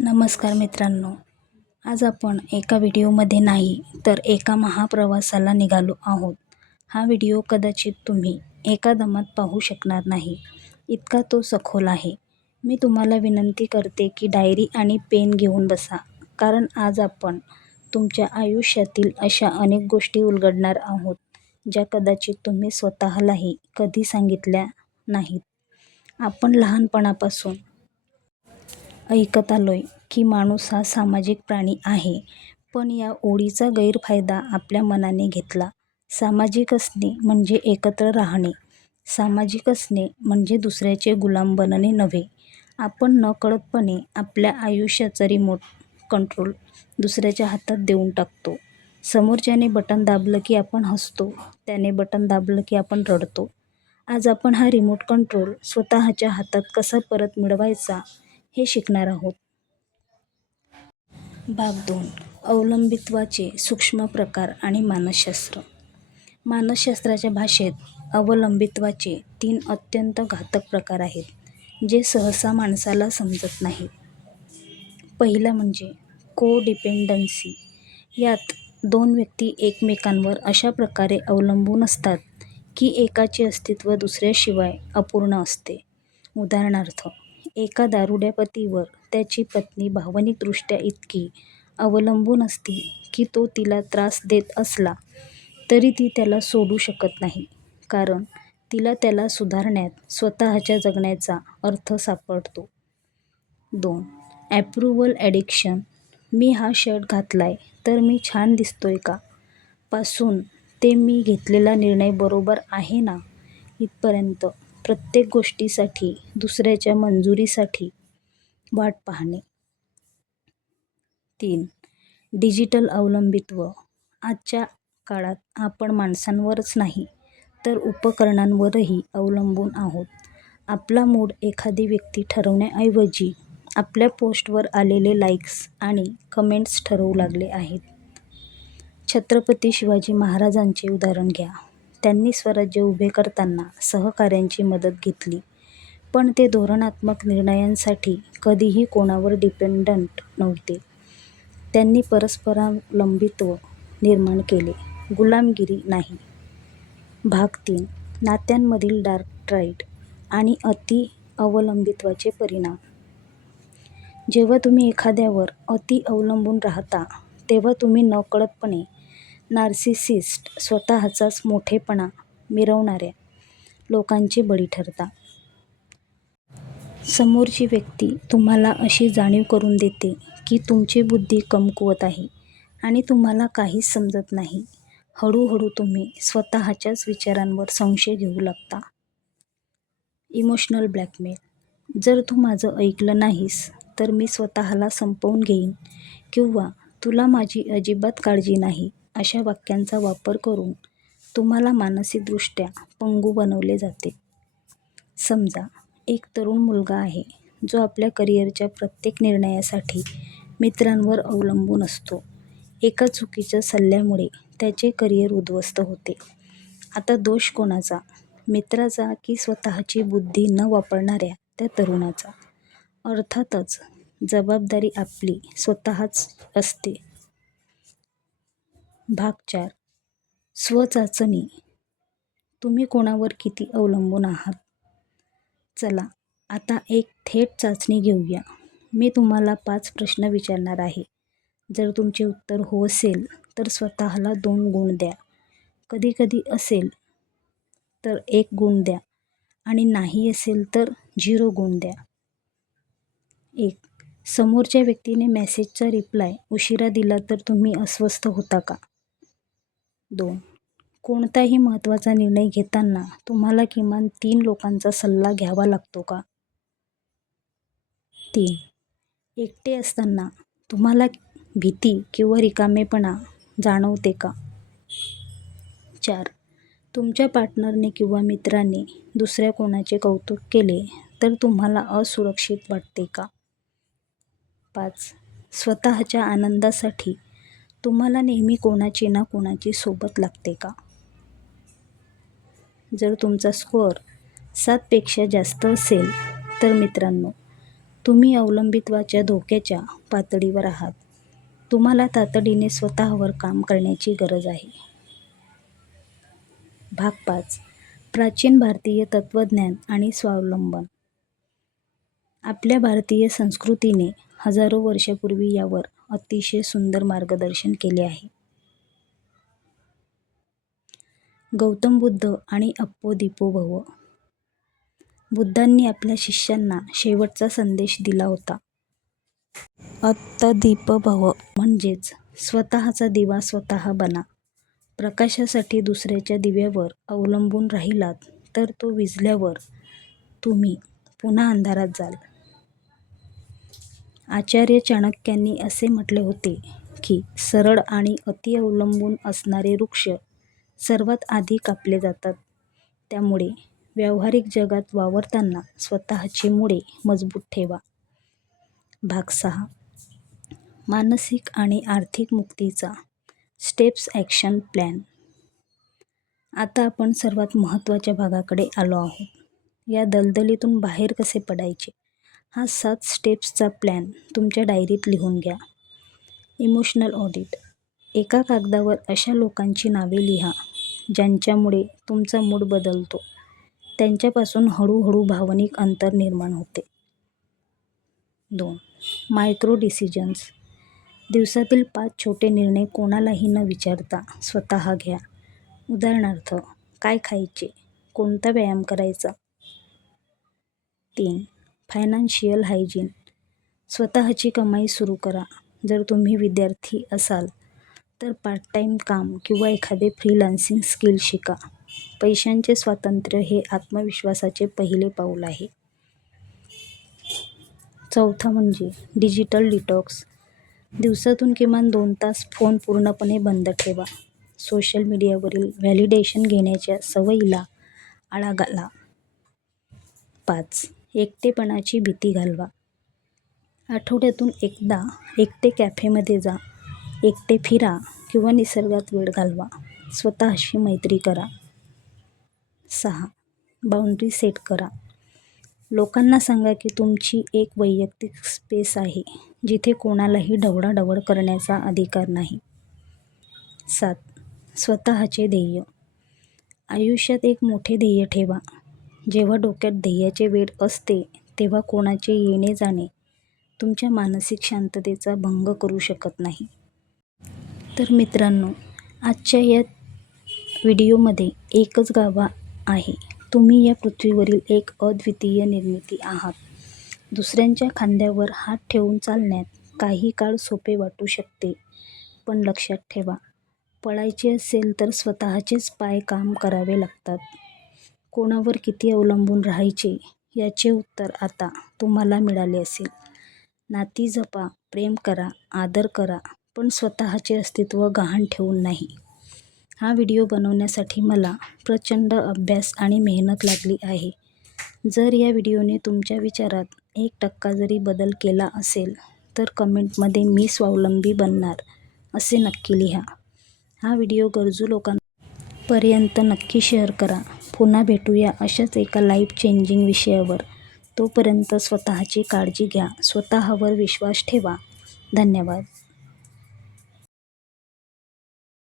नमस्कार मित्रांनो, आज आपण एका व्हिडिओमध्ये नाही तर एका महाप्रवासाला निघालो आहोत. हा व्हिडिओ कदाचित तुम्ही एका दमात पाहू शकणार नाही, इतका तो सखोल आहे. मी तुम्हाला विनंती करते की डायरी आणि पेन घेऊन बसा, कारण आज आपण तुमच्या आयुष्यातील अशा अनेक गोष्टी उलगडणार आहोत, ज्या कदाचित तुम्ही स्वतःलाही कधी सांगितल्या नाहीत. आपण लहानपणापासून ऐकत आलोय की माणूस हा सामाजिक प्राणी आहे, पण या ओळीचा गैरफायदा आपल्या मनाने घेतला. सामाजिक असणे म्हणजे एकत्र राहणे, सामाजिक असणे म्हणजे दुसऱ्याचे गुलाम बनणे नव्हे. आपण नकळतपणे आपल्या आयुष्याचा रिमोट कंट्रोल दुसऱ्याच्या हातात देऊन टाकतो. समोरच्याने बटन दाबलं की आपण हसतो, त्याने बटन दाबलं की आपण रडतो. आज आपण हा रिमोट कंट्रोल स्वतःच्या हातात कसा परत मिळवायचा हे शिकणार आहोत. भाग 2. अवलंबित्वाचे सूक्ष्म प्रकार आणि मानसशास्त्र. मानसशास्त्राच्या भाषेत अवलंबित्वाचे 3 अत्यंत घातक प्रकार आहेत, जे सहसा माणसाला समजत नाहीत. पहिला म्हणजे को-डिपेंडन्सी. यात 2 व्यक्ती एकमेकांवर अशा प्रकारे अवलंबून असतात की एकाचे अस्तित्व दुसऱ्याशिवाय अपूर्ण असते. उदाहरणार्थ, एका दारुड्या पतीवर त्याची पत्नी भावनिकदृष्ट्या इतकी अवलंबून असते की तो तिला त्रास देत असला तरी ती त्याला सोडू शकत नाही, कारण तिला त्याला सुधारण्यात स्वतःच्या जगण्याचा अर्थ सापडतो. 2. Approval addiction. मी हा शर्ट घातलाय तर मी छान दिसतोय का? पासून ते मी घेतलेला निर्णय बरोबर आहे ना? इथपर्यंत प्रत्येक गोष्टीसाठी दुसऱ्याच्या मंजुरीसाठी वाट पाहणे. 3. डिजिटल अवलंबित्व. आजच्या काळात आपण माणसांवरच नाही तर उपकरणांवरही अवलंबून आहोत. आपला मूड एखादी व्यक्ती ठरवण्याऐवजी आपल्या पोस्टवर आलेले लाईक्स आणि कमेंट्स ठरवू लागले आहेत. छत्रपती शिवाजी महाराजांचे उदाहरण घ्या. त्यांनी स्वराज्य उभे करताना सहकाऱ्यांची मदत घेतली, पण ते धोरणात्मक निर्णयांसाठी कधीही कोणावर डिपेंडंट नव्हते. त्यांनी परस्परावलंबित्व निर्माण केले, गुलामगिरी नाही. भाग 3. नात्यांमधील डार्क साइड आणि अति अवलंबित्वाचे परिणाम. जेव्हा तुम्ही एखाद्यावर अति अवलंबून राहता, तेव्हा तुम्ही नकळतपणे नार्सिसिस्ट, स्वतःचाच मोठेपणा मिरवणाऱ्या लोकांचे बळी ठरता. समोरची व्यक्ती तुम्हाला अशी जाणीव करून देते की तुमची बुद्धी कमकुवत आहे आणि तुम्हाला काहीच समजत नाही. हळूहळू तुम्ही स्वतःच्याच विचारांवर संशय घेऊ लागता. Emotional blackmail. जर तू माझं ऐकलं नाहीस तर मी स्वतःला संपवून घेईन किंवा तुला माझी अजिबात काळजी नाही, अशा वाक्यांचा वापर करून तुम्हाला मानसिकदृष्ट्या पंगू बनवले जाते. समजा एक तरुण मुलगा आहे जो आपल्या करिअरच्या प्रत्येक निर्णयासाठी मित्रांवर अवलंबून असतो. एका चुकीच्या सल्ल्यामुळे त्याचे करिअर उद्ध्वस्त होते. आता दोष कोणाचा? मित्राचा की स्वतःची बुद्धी न वापरणाऱ्या त्या तरुणाचा? अर्थातच जबाबदारी आपली स्वतःच असते. भाग 4. स्वचाचणी. तुम्ही कोणावर किती अवलंबून आहात? चला आता एक थेट चाचणी घेऊया. मी तुम्हाला 5 प्रश्न विचारणार आहे. जर तुमचे उत्तर हो असेल तर स्वतःला 2 गुण द्या, कधीकधी असेल तर 1 गुण द्या आणि नाही असेल तर 0 गुण द्या. 1. समोरच्या व्यक्तीने मेसेजचा रिप्लाय उशिरा दिला तर तुम्ही अस्वस्थ होता का? 2. कोणताही महत्त्वाचा निर्णय घेताना तुम्हाला किमान 3 लोकांचा सल्ला घ्यावा लागतो का? 3. एकटे असताना तुम्हाला भीती किंवा रिकामेपणा जाणवते का? 4. तुमच्या पार्टनरने किंवा मित्राने दुसऱ्या कोणाचे कौतुक केले तर तुम्हाला असुरक्षित वाटते का? 5. स्वतःच्या आनंदासाठी तुम्हाला नेहमी कोणाची ना कोणाची सोबत लागते का? जर तुमचा स्कोअर 7पेक्षा जास्त असेल तर मित्रांनो, तुम्ही अवलंबित्वाच्या धोक्याच्या पातळीवर आहात. तुम्हाला तातडीने स्वतःवर काम करण्याची गरज आहे. भाग 5. प्राचीन भारतीय तत्त्वज्ञान आणि स्वावलंबन. आपल्या भारतीय संस्कृतीने हजारो वर्षांपूर्वी यावर अतिशय सुंदर मार्गदर्शन केले आहे. गौतम बुद्ध आणि अप्पो दीपो भव. बुद्धांनी आपल्या शिष्यांना शेवटचा संदेश दिला होता. अत्त दीप भव म्हणजेच स्वतःचा दिवा स्वतः बना. प्रकाशासाठी दुसऱ्याच्या दिव्यावर अवलंबून राहिलात तर तो विझल्यावर तुम्ही पुन्हा अंधारात जाल. आचार्य चाणक्यांनी असे म्हटले होते की सरळ आणि अति अवलंबून असणारे वृक्ष सर्वात आधी कापले जातात. त्यामुळे व्यावहारिक जगात वावरताना स्वतःची मुळे मजबूत ठेवा. भाग 6. मानसिक आणि आर्थिक मुक्तीचा स्टेप्स ॲक्शन प्लॅन. आता आपण सर्वात महत्त्वाच्या भागाकडे आलो आहोत. या दलदलीतून बाहेर कसे पडायचे हा 7 स्टेप्सचा प्लॅन तुमच्या डायरीत लिहून घ्या. Emotional audit. एका कागदावर अशा लोकांची नावे लिहा ज्यांच्यामुळे तुमचा मूड बदलतो. त्यांच्यापासून हळूहळू भावनिक अंतर निर्माण होते. 2. Micro decisions. दिवसातील 5 छोटे निर्णय कोणालाही न विचारता स्वतः घ्या. उदाहरणार्थ, काय खायचे, कोणता व्यायाम करायचा. 3. Financial hygiene. स्वतःची कमाई सुरू करा. जर तुम्ही विद्यार्थी असाल तर पार्ट टाइम काम किंवा एखादे फ्रीलान्सिंग स्किल शिका. पैशांचे स्वातंत्र्य हे आत्मविश्वासाचे पहिले पाऊल आहे. 4 म्हणजे डिजिटल डिटॉक्स. दिवसातून किमान 2 तास फोन पूर्णपणे बंद ठेवा. सोशल मीडियावरील व्हॅलिडेशन घेण्याच्या सवयीला आळा घाला. 5. एकटेपणाची भीती घालवा. आठवड्यातून एकदा एकटे कॅफेमध्ये जा, एकटे फिरा किंवा निसर्गात वेळ घालवा. स्वतःशी मैत्री करा. 6. बाउंड्री सेट करा. लोकांना सांगा की तुमची एक वैयक्तिक स्पेस आहे जिथे कोणालाही ढवळाढवळ करण्याचा अधिकार नाही. 7. स्वतःचे ध्येय. आयुष्यात एक मोठे ध्येय ठेवा. जेव्हा डोक्यात ध्येयाचे वेड असते तेव्हा कोणाचे येणे जाणे तुमच्या मानसिक शांततेचा भंग करू शकत नाही. तर मित्रांनो, आजच्या या व्हिडिओमध्ये एकच गाभा आहे. तुम्ही या पृथ्वीवरील एक अद्वितीय निर्मिती आहात. दुसऱ्यांच्या खांद्यावर हात ठेवून चालण्यात काही काळ सोपे वाटू शकते, पण लक्षात ठेवा, पळायचे असेल तर स्वतःचेच पाय काम करावे लागतात. कोणावर किती अवलंबून राहायचे याचे उत्तर आता तुम्हाला मिळाले असेल. नाती जपा, प्रेम करा, आदर करा, पण स्वतःचे अस्तित्व गहाण ठेवून नाही. हा व्हिडिओ बनवण्यासाठी मला प्रचंड अभ्यास आणि मेहनत लागली आहे. जर या व्हिडिओने तुमच्या विचारात 1% जरी बदल केला असेल तर कमेंटमध्ये मी स्वावलंबी बनणार असे नक्की लिहा. हा व्हिडिओ गरजू लोकांपर्यंत नक्की शेअर करा. पुन्हा भेटूया अशाच एका लाईफ चेंजिंग विषयावर. तोपर्यंत स्वतःची काळजी घ्या, स्वतःवर विश्वास ठेवा. धन्यवाद.